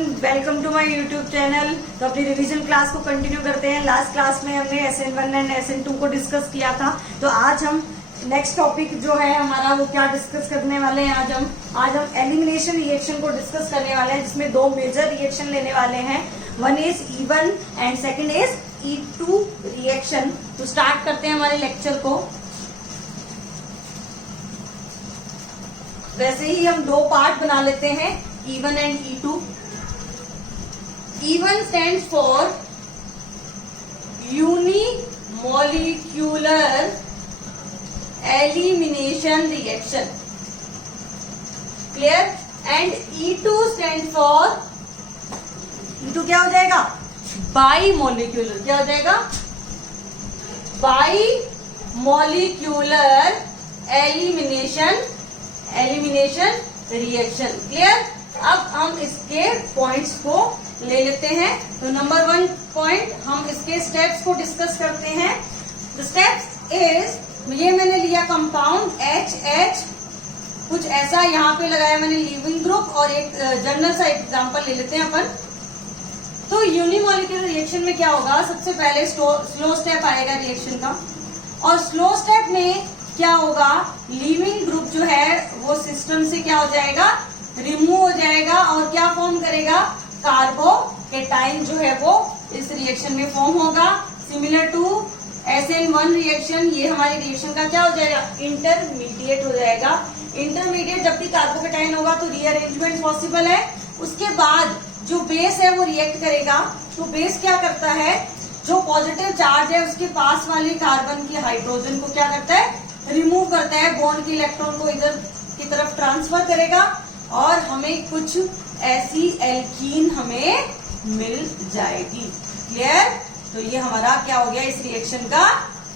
Welcome to my YouTube channel. तो अपनी revision class को कंटिन्यू करते हैं। लास्ट क्लास में हमने SN1 एंड SN2 को डिस्कस किया था। तो आज हम नेक्स्ट टॉपिक जो है हमारा वो क्या डिस्कस करने वाले हैं। आज हम एलिमिनेशन रिएक्शन को डिस्कस करने वाले हैं, जिसमें दो मेजर रिएक्शन लेने वाले हैं। One is E1 and second is E2 reaction. तो स्टार्ट करते हैं हमारे लेक्चर को। वैसे ही हम दो पार्ट बना लेते हैं, E1 and E2। E1 stands for unimolecular elimination reaction, clear? And E2 stands for, E2 क्या हो जाएगा? बाईमोलिक्यूलर। क्या हो जाएगा? बाईमोलिक्यूलर एलिमिनेशन रिएक्शन, क्लियर? अब हम इसके पॉइंट्स को ले लेते हैं। तो नंबर 1 पॉइंट, हम इसके स्टेप्स को डिस्कस करते हैं। द स्टेप्स इज, ये मैंने लिया कंपाउंड HH, कुछ ऐसा यहाँ पे लगाया मैंने लीविंग ग्रुप, और एक जनरल सा एग्जांपल ले लेते हैं अपन। तो यूनिमोलिक्यूलर रिएक्शन में क्या होगा, सबसे पहले स्लो स्टेप आएगा रिएक्शन का, और स्लो स्टेप में क्या होगा, लीविंग ग्रुप जो है वो सिस्टम से क्या हो जाएगा, रिमूव हो जाएगा, और क्या फॉर्म करेगा, कार्बोकेटाइन जो है वो इस रिएक्शन में फॉर्म होगा। सिमिलर टू SN1 रिएक्शन, ये हमारे रिएक्शन का क्या हो जाएगा, इंटरमीडिएट हो जाएगा। इंटरमीडिएट जब भी कार्बोकेटाइन होगा तो रीअरेंजमेंट पॉसिबल है। उसके बाद जो बेस है वो रिएक्ट करेगा। तो बेस क्या करता है, जो पॉजिटिव चार्ज है उसके पास वाले कार्बन की हाइड्रोजन को क्या करता है, रिमूव करता है, बॉन्ड के इलेक्ट्रॉन को इधर की तरफ ट्रांसफर करेगा, और हमें कुछ ऐसी एल्कीन हमें मिल जाएगी। क्लियर? तो ये हमारा क्या हो गया, इस रिएक्शन का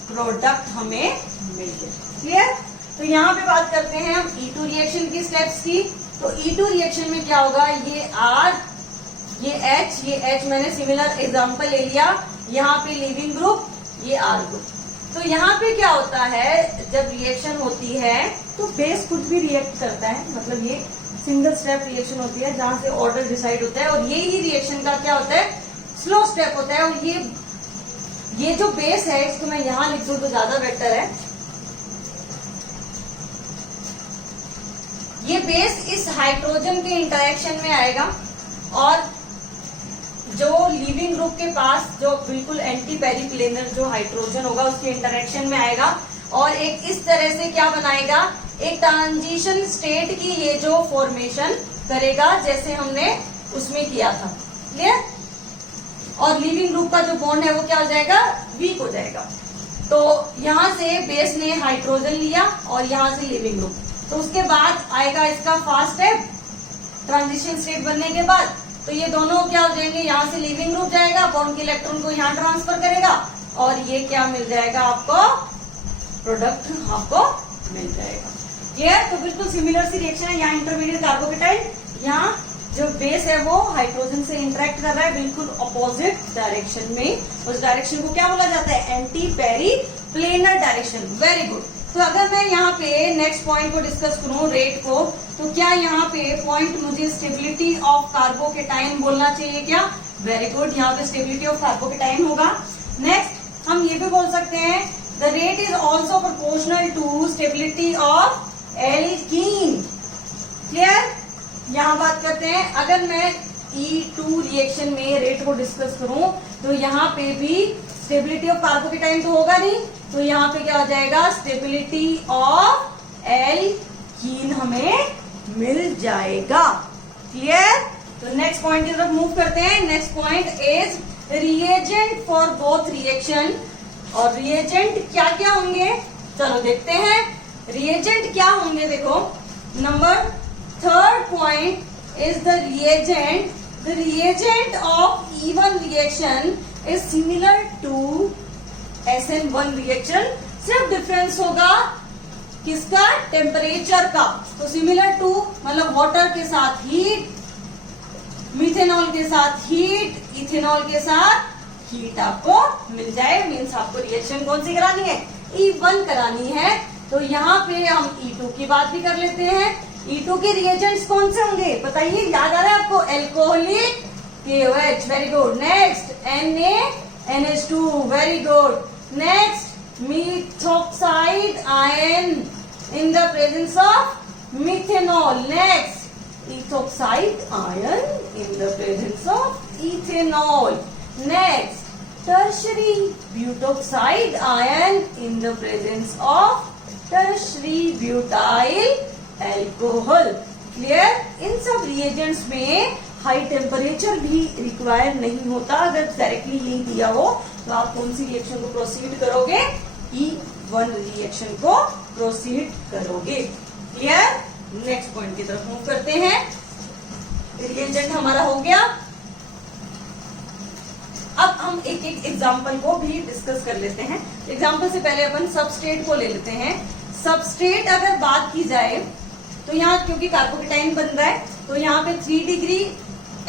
प्रोडक्ट हमें मिल गया। क्लियर? तो यहाँ पे बात करते हैं हम E2 रिएक्शन की स्टेप्स की। तो E2 रिएक्शन में क्या होगा, ये R, ये H मैंने सिमिलर एग्जांपल ले लिया। यहाँ पे लीविंग ग्रुप, ये R ग्रुप। तो यहाँ पे क्या होता है, जब रिएक्शन होती है तो बेस खुद भी रिएक्ट करता है, मतलब ये सिंगल स्टेप रिएक्शन होती है जहां से ऑर्डर डिसाइड होता है, और ये ही रिएक्शन का क्या होता है, स्लो स्टेप होता है। और ये जो बेस है, इसको मैं यहां लिख दूं तो ज्यादा बेटर है। ये बेस इस हाइड्रोजन के इंटरेक्शन में आएगा, और जो लीविंग ग्रुप के पास जो बिल्कुल एंटी पेरिप्लेनर जो हाइड्रोजन होगा उसके इंटरेक्शन में आएगा, और एक इस तरह से क्या बनाएगा, एक ट्रांजिशन स्टेट की ये जो फॉर्मेशन करेगा, जैसे हमने उसमें किया था। क्लियर? और लीविंग ग्रुप का जो बॉन्ड है वो क्या हो जाएगा, वीक हो जाएगा। तो यहां से बेस ने हाइड्रोजन लिया और यहां से लीविंग ग्रुप। तो उसके बाद आएगा इसका फास्ट स्टेप, ट्रांजिशन स्टेट बनने के बाद। तो ये दोनों क्या हो जाएंगे, यहाँ से लीविंग ग्रुप जाएगा, बॉन्ड के इलेक्ट्रॉन को यहाँ ट्रांसफर करेगा, और ये क्या मिल जाएगा आपको, प्रोडक्ट आपको मिल जाएगा। क्लियर? तो बिल्कुल सिमिलर सी रिएक्शन है। यहाँ इंटरमीडिएट कार्बोकेटाइन, यहाँ जो बेस है वो हाइड्रोजन से इंटरेक्ट कर रहा है बिल्कुल अपोजिट डायरेक्शन में। उस डायरेक्शन को क्या बोला जाता है, एंटी पेरिप्लेनर डायरेक्शन। Very good. तो अगर मैं यहाँ पे नेक्स्ट पॉइंट को डिस्कस करूँ, रेट को, तो क्या यहाँ पे पॉइंट मुझे स्टेबिलिटी ऑफ कार्बोकेटाइन बोलना चाहिए क्या? वेरी गुड, यहाँ पे स्टेबिलिटी ऑफ कार्बोकेटाइन होगा। नेक्स्ट हम ये भी बोल सकते हैं, the rate is also proportional to stability of alkene. Clear? यहाँ बात करते हैं, अगर मैं E2 रिएक्शन में रेट को डिस्कस करूं तो यहाँ पे भी स्टेबिलिटी ऑफ कार्बोकेटाइन तो होगा नहीं, तो यहाँ पे क्या हो जाएगा, स्टेबिलिटी ऑफ एल्कीन हमें मिल जाएगा। क्लियर? तो नेक्स्ट पॉइंट की तरफ मूव करते हैं। Next point is reagent for both reaction. और रिएजेंट क्या क्या होंगे, चलो देखते हैं रिएजेंट क्या होंगे। देखो, number 3rd point is the reagent. The reagent of E1 reaction is similar to SN1 reaction. सिर्फ डिफरेंस होगा किसका, टेम्परेचर का। तो सिमिलर टू मतलब वाटर के साथ हीट, मिथेनॉल के साथ हीट, इथेनॉल के साथ हीट आपको मिल जाए। मीन्स आपको रिएक्शन कौन सी करानी है, E1 करानी है। तो यहाँ पे हम E2 की बात भी कर लेते हैं। E2 के रिएजेंट्स कौन से होंगे बताइए, याद आ रहा है आपको? Alcoholic KOH, very good. Next NaNH2, very good. Next methoxide ion in the presence of methanol. Next ethoxide ion in the presence of ethanol. Next tertiary butoxide ion in the presence of tertiary butyl alcohol. Clear? इन सब reagents में high temperature भी require नहीं होता। अगर directly यही दिया हो तो आप कौन सी रिएक्शन को प्रोसीड करोगे? E1 रिएक्शन को प्रोसीड करोगे। क्लियर? नेक्स्ट पॉइंट की तरफ मूव करते हैं। रिएजेंट हमारा हो गया। अब हम एक एक एग्जाम्पल को भी डिस्कस कर लेते हैं। एग्जाम्पल से पहले अपन सबस्ट्रेट को ले लेते हैं। सबस्ट्रेट अगर बात की जाए तो यहाँ क्योंकि कार्बोकेटाइन बन रहा है तो यहाँ पे 3 डिग्री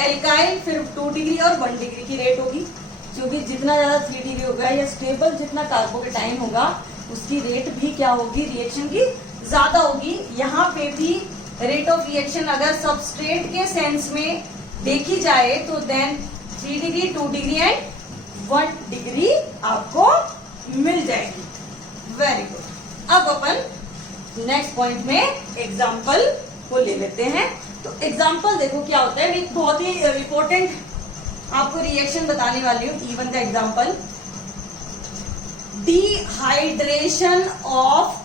एल्काइल, फिर 2 डिग्री और 1 डिग्री की रेट होगी, क्योंकि जितना ज्यादा 3 डिग्री होगा या स्टेबल जितना कार्बोकेटाइन होगा उसकी रेट भी क्या होगी? रिएक्शन की ज्यादा होगी। यहाँ पे भी रेट ऑफ रिएक्शन अगर सबस्ट्रेट के सेंस में देखी जाए तो then 3 degree, 2 degree and 1 degree आपको मिल जाएगी। Very good. अब अपन नेक्स्ट पॉइंट में एग्जाम्पल को ले लेते हैं। तो एग्जाम्पल देखो क्या होता है, एक बहुत ही इंपॉर्टेंट आपको रिएक्शन बताने वाली हूँ। E1 का example, dehydration of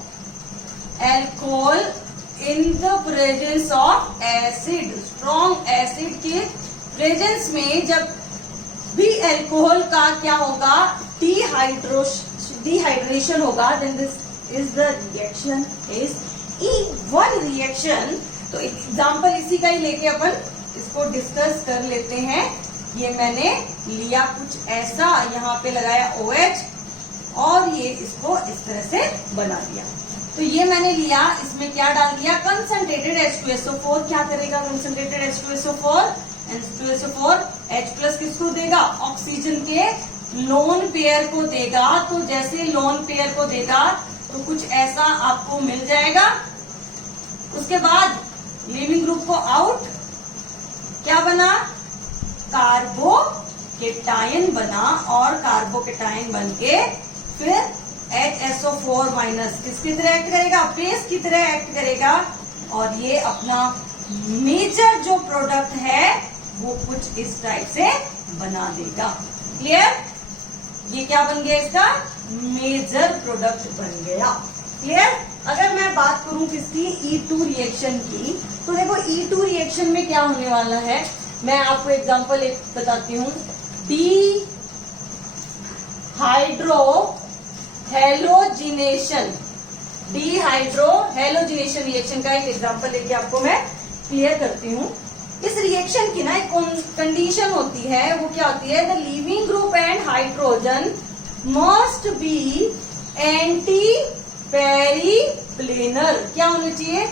alcohol in the presence of acid. Strong acid के प्रेजेंस में जब भी एल्कोहल का क्या होगा? डिहाइड्रेशन होगा, then this is the reaction is E1 reaction. तो एग्जाम्पल इसी का ही लेके अपन इसको डिस्कस कर लेते हैं। ये मैंने लिया कुछ ऐसा, यहाँ पे लगाया OH और ये इसको इस तरह से बना दिया। तो ये मैंने लिया, इसमें क्या डाल दिया? Concentrated H2SO4। क्या करेगा कंसंट्रेटेड H2SO4? H2SO4 H+ किसको देगा? ऑक्सीजन के लोन पेयर को देगा। तो जैसे लोन पेयर को देगा तो कुछ ऐसा आपको मिल जाएगा। उसके बाद लीविंग ग्रुप को आउट, क्या बना? कार्बोकेटाइन बना, और कार्बोकेटाइन बनके फिर HSO4- किसकी तरह एक्ट करेगा? बेस की तरह एक्ट करेगा, और ये अपना मेजर जो प्रोडक्ट है वो कुछ इस टाइप से बना देगा। क्लियर? ये क्या बन गया? इसका मेजर प्रोडक्ट बन गया। क्लियर? अगर मैं बात करूं किसकी? E2 रिएक्शन की, तो देखो E2 रिएक्शन में क्या होने वाला है, मैं आपको एग्जांपल एक बताती हूँ। डिहाइड्रोहेलोजिनेशन रिएक्शन का एक एग्जांपल लेके आपको मैं क्लियर करती हूँ। इस रिएक्शन की ना एक कंडीशन होती है, वो क्या होती है? The leaving group and hydrogen must be anti periplanar. क्या होना चाहिए?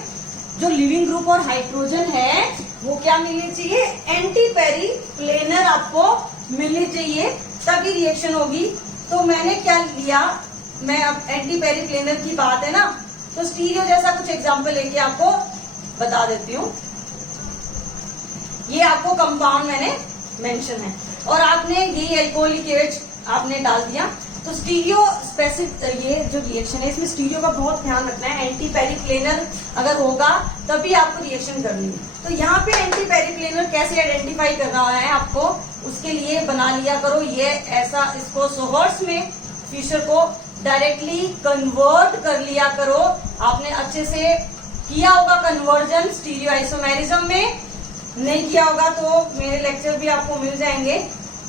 जो लिविंग ग्रुप और हाइड्रोजन है वो क्या मिलनी चाहिए? एंटी पेरीप्लेनर आपको मिलनी चाहिए, तभी रिएक्शन होगी। तो मैंने क्या लिया, मैं अब एंटी पेरीप्लेनर की बात है ना, तो स्टीरियो जैसा कुछ एग्जांपल लेके आपको बता देती हूँ। ये आपको कंपाउंड मैंने मेंशन है, और आपने यही एल्कोहलिक KOH आपने डाल दिया। तो स्टीरियो स्पेसिफिक ये जो रिएक्शन है इसमें स्टीरियो का बहुत ध्यान रखना है। एंटी पेरीप्लेनर अगर होगा तभी आपको रिएक्शन करनी है। तो यहाँ पे एंटी पेरीप्लेनर कैसे आइडेंटिफाई कर रहा है आपको, उसके लिए बना लिया करो ये ऐसा, इसको सोहर्स में फिशर को डायरेक्टली कन्वर्ट कर लिया करो। आपने अच्छे से किया होगा कन्वर्जन स्टीरियो आइसोमेरिज्म में, नहीं किया होगा तो मेरे लेक्चर भी आपको मिल जाएंगे,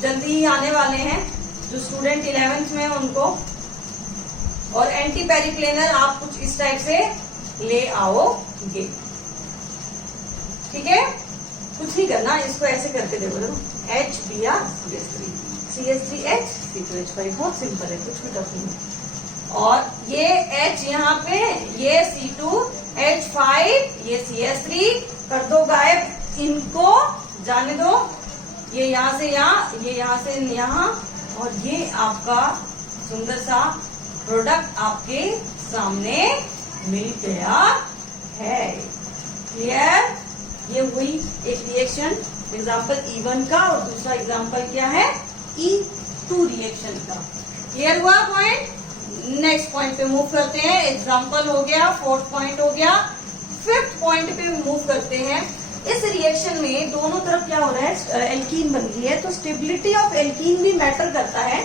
जल्दी ही आने वाले हैं जो स्टूडेंट 11th में उनको। और एंटी पेरीप्लेनर आप कुछ इस टाइप से ले आओगे। ठीक है? कुछ नहीं करना, इसको ऐसे करके देखो, HBr CH3H C2H5, बहुत सिंपल है, कुछ भी टफ नहीं है। और ये H यहाँ पे, ये C2H5, ये CH3 कर दो गायब, इनको जाने दो। ये यहाँ से यहाँ, ये यहाँ से यहाँ, और ये आपका सुंदर सा प्रोडक्ट आपके सामने मिल गया है। क्लियर? ये हुई एक रिएक्शन एग्जाम्पल E1 का, और दूसरा एग्जाम्पल क्या है, E2 रिएक्शन का। क्लियर हुआ पॉइंट? नेक्स्ट पॉइंट पे मूव करते हैं। एग्जाम्पल हो गया, फोर्थ पॉइंट हो गया, फिफ्थ पॉइंट पे मूव करते हैं। इस रिएक्शन में दोनों तरफ क्या हो रहा है, एल्कीन बन रही है, तो स्टेबिलिटी ऑफ एल्कीन भी मैटर करता है।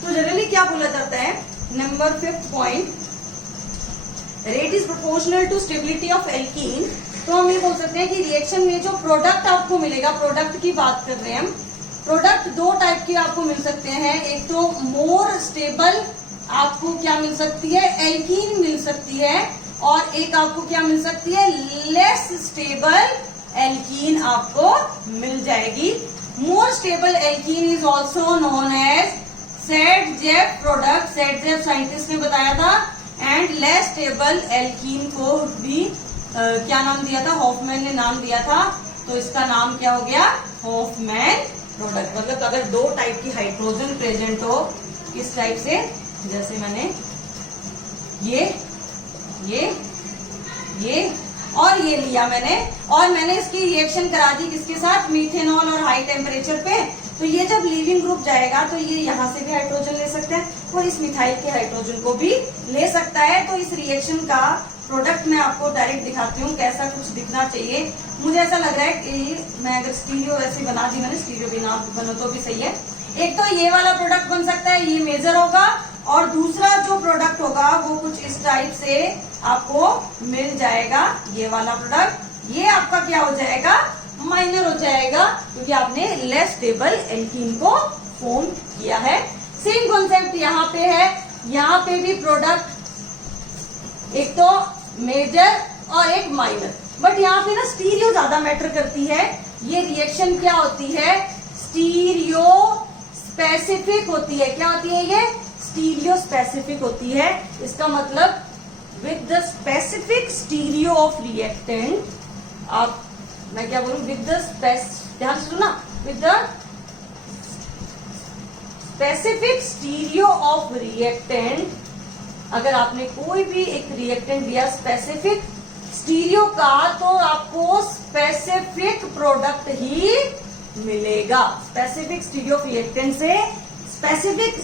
तो जनरली क्या बोला जाता है, number fifth point, rate is proportional to stability of alkene. तो हम ये बोल सकते हैं कि रिएक्शन में जो प्रोडक्ट आपको मिलेगा, प्रोडक्ट की बात कर रहे हैं हम, प्रोडक्ट दो टाइप के आपको मिल सकते हैं। एक तो मोर स्टेबल आपको क्या मिल सकती है, एल्कीन मिल सकती है, और एक आपको क्या मिल सकती है, लेस स्टेबल एल्कीन आपको मिल जाएगी। More stable alkene is also known as Saytzeff product, Saytzeff scientist ने बताया था। एंड लेस स्टेबल एल्कीन को भी क्या नाम दिया था, हॉफमैन ने नाम दिया था। तो इसका नाम क्या हो गया, हॉफमैन प्रोडक्ट। मतलब अगर दो टाइप की हाइड्रोजन प्रेजेंट हो, किस टाइप से, जैसे मैंने ये और ये लिया मैंने, और मैंने इसकी रिएक्शन करा दी किसके साथ, मीथेनॉल, और हाई टेम्परेचर पे। तो ये जब लीविंग ग्रुप जाएगा तो ये यहाँ से भी हाइड्रोजन ले सकता है, और इस मिथाइल के हाइड्रोजन को भी ले सकता है। तो इस रिएक्शन का प्रोडक्ट मैं आपको डायरेक्ट दिखाती हूँ कैसा कुछ दिखना चाहिए। मुझे ऐसा लग रहा है कि मैं अगर स्टीरियो ऐसे बना दी, मैंने स्टीरियो भी ना बनो तो भी सही है। एक तो ये वाला प्रोडक्ट बन सकता है, ये मेजर होगा, और दूसरा जो प्रोडक्ट होगा वो कुछ इस टाइप से आपको मिल जाएगा। ये वाला प्रोडक्ट, ये आपका क्या हो जाएगा, माइनर हो जाएगा, क्योंकि आपने लेस स्टेबल एल्कीन को फॉर्म किया है। सेम कॉन्सेप्ट यहाँ पे है, यहाँ पे भी प्रोडक्ट एक तो मेजर और एक माइनर, बट यहाँ पे ना स्टीरियो ज्यादा मैटर करती है। ये रिएक्शन क्या होती है, स्टीरियो स्पेसिफिक होती है। क्या होती है ये, स्टीरियो स्पेसिफिक होती है। इसका मतलब with the specific stereo of reactant, आप मैं क्या बोलूं, विद द ध्यान से सुना, with the specific stereo of reactant. अगर आपने कोई भी एक रिएक्टेंट दिया स्पेसिफिक स्टीरियो का, तो आपको स्पेसिफिक प्रोडक्ट ही मिलेगा। स्पेसिफिक स्टीरियो रिएक्टेंट से स्पेसिफिक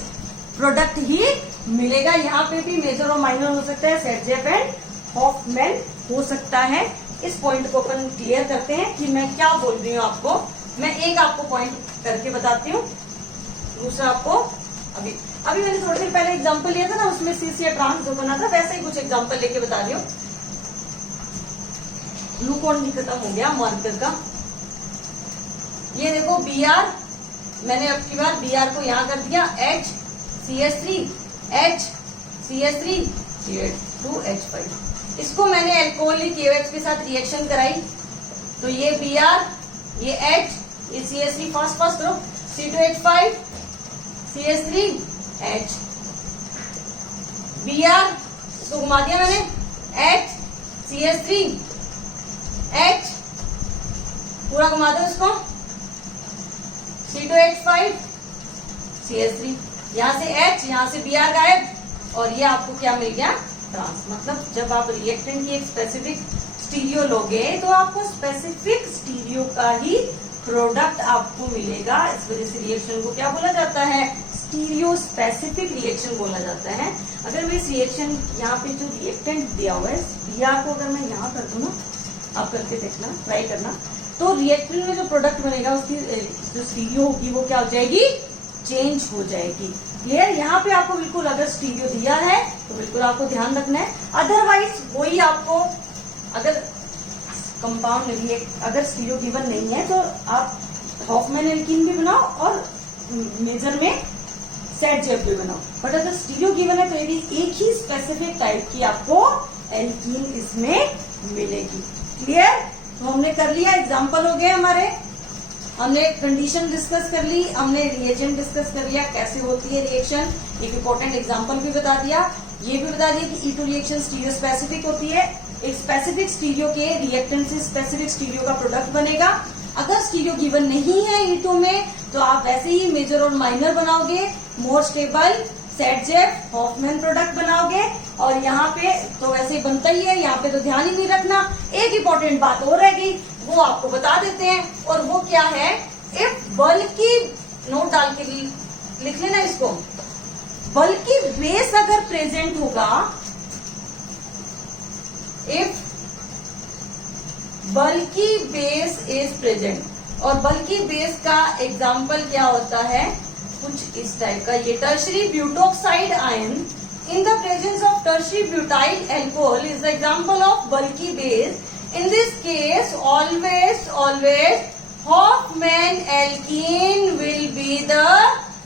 प्रोडक्ट ही मिलेगा। यहाँ पे भी मेजर और माइनर हो सकता है, सेट-जेफ एंड हॉफमैन हो सकता है। इस पॉइंट को अपन क्लियर करते हैं कि मैं क्या बोल रही हूँ आपको। मैं एक आपको पॉइंट करके बताती हूँ, दूसरा आपको अभी मैंने थोड़ी देर पहले एग्जांपल लिया था ना, उसमें सीस या ट्रांस जो बना था, वैसे ही कुछ एग्जांपल लेके बता रही हूँ। ग्लूकोन भी खत्म हो गया मार्कर का। ये देखो Br, मैंने अब की बार Br को यहाँ कर दिया HCH3 HCH3 CH2H5। इसको मैंने एल्कोहलिक KOH के साथ रिएक्शन कराई, तो ये Br, ये H, ये CH3, फास्ट करो, C2H5 CH3H, Br इसको घुमा दिया मैंने, H CH3H, पूरा घुमा दो इसको, C2H5 CH3, यहाँ से H, यहाँ से Br गायब, और ये आपको क्या मिल गया, ट्रांस। मतलब जब आप रिएक्टेंट की एक स्पेसिफिक स्टीरियो लोगे तो आपको स्पेसिफिक स्टीरियो का ही प्रोडक्ट आपको मिलेगा। इस वजह से रिएक्शन को क्या बोला जाता है, स्टीरियो स्पेसिफिक रिएक्शन बोला जाता है। अगर मैं इस रिएक्शन यहाँ पे जो रिएक्टेंट दिया हुआ है Br को अगर मैं यहाँ कर दूं ना, आप करके देखना, ट्राई करना, तो रिएक्टेंट में जो प्रोडक्ट बनेगा उसकी जो स्टीरियो होगी वो क्या हो जाएगी, चेंज हो जाएगी। क्लियर? यहाँ पे आपको बिल्कुल अगर स्टीरियो दिया है तो बिल्कुल आपको ध्यान रखना है, अदरवाइज वही आपको अगर कंपाउंड रिएक्ट अगर स्टीरियो गिवन नहीं है तो आप हॉफमैन एल्कीन भी बनाओ और मेजर में सेट-जेफ भी बनाओ। बट अगर स्टीरियो गिवन है तो एक ही स्पेसिफिक टाइप की आपको एल्कीन इसमें मिलेगी। क्लियर? तो हमने कर लिया, एग्जाम्पल हो गए हमारे, हमने कंडीशन डिस्कस कर ली, हमने रिएजेंट डिस्कस कर लिया, कैसे होती है रिएक्शन, एक इंपॉर्टेंट एग्जांपल भी बता दिया, ये भी बता दिया कि E2 रिएक्शन स्टीरियो स्पेसिफिक होती है। एक स्पेसिफिक स्टीरियो के रिएक्टेंट से स्पेसिफिक स्टीरियो का प्रोडक्ट बनेगा। अगर स्टीरियो गिवन नहीं है E2 में तो आप वैसे ही मेजर और माइनर बनाओगे, more stable Saytzeff Hofmann product बनाओगे। और यहाँ पे तो वैसे ही बनता ही है, यहाँ पे तो ध्यान ही नहीं रखना। एक इंपॉर्टेंट बात और रह गई, वो आपको बता देते हैं, और वो क्या है, इफ बल्कि, नोट डाल के लिख लेना इसको, बल्कि बेस अगर प्रेजेंट होगा, इफ बल्कि बेस इज प्रेजेंट, और बल्कि बेस का एग्जाम्पल क्या होता है, कुछ इस टाइप का, ये tertiary butoxide ion in the presence of tertiary butyl alcohol is the example of bulky base. In this case, always Hoffman alkene will be the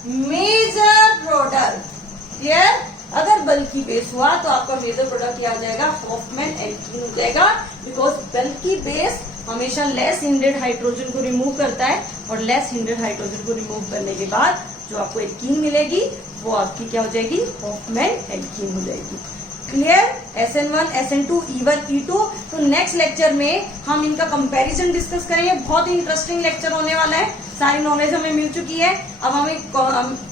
major product. Clear? अगर बल्कि बेस हुआ तो आपका मेजर प्रोडक्ट क्या हो जाएगा, Hoffmann alkene हो जाएगा, बिकॉज बल्कि बेस हमेशा लेस हिंड्रेड हाइड्रोजन को रिमूव करता है, और लेस हिंड्रेड हाइड्रोजन को रिमूव करने के बाद जो आपको एल्कीन मिलेगी वो आपकी क्या हो जाएगी, हॉफमैन एल्कीन हो जाएगी। Clear? SN1, SN2, E1, E2। तो नेक्स्ट लेक्चर में हम इनका कंपैरिजन डिस्कस करेंगे, बहुत ही इंटरेस्टिंग लेक्चर होने वाला है। सारी नॉलेज हमें मिल चुकी है, अब हमें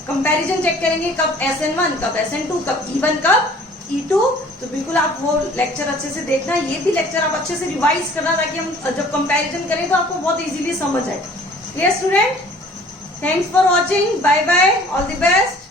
कंपैरिजन चेक करेंगे, कब SN1, कब SN2, कब E1, कब E2। तो बिल्कुल आप वो लेक्चर अच्छे से देखना, ये भी लेक्चर आप अच्छे से रिवाइज करना, ताकि हम जब कंपैरिजन करें तो आपको बहुत इजीली समझ आए। Clear student? Thanks for watching, bye bye, all the best.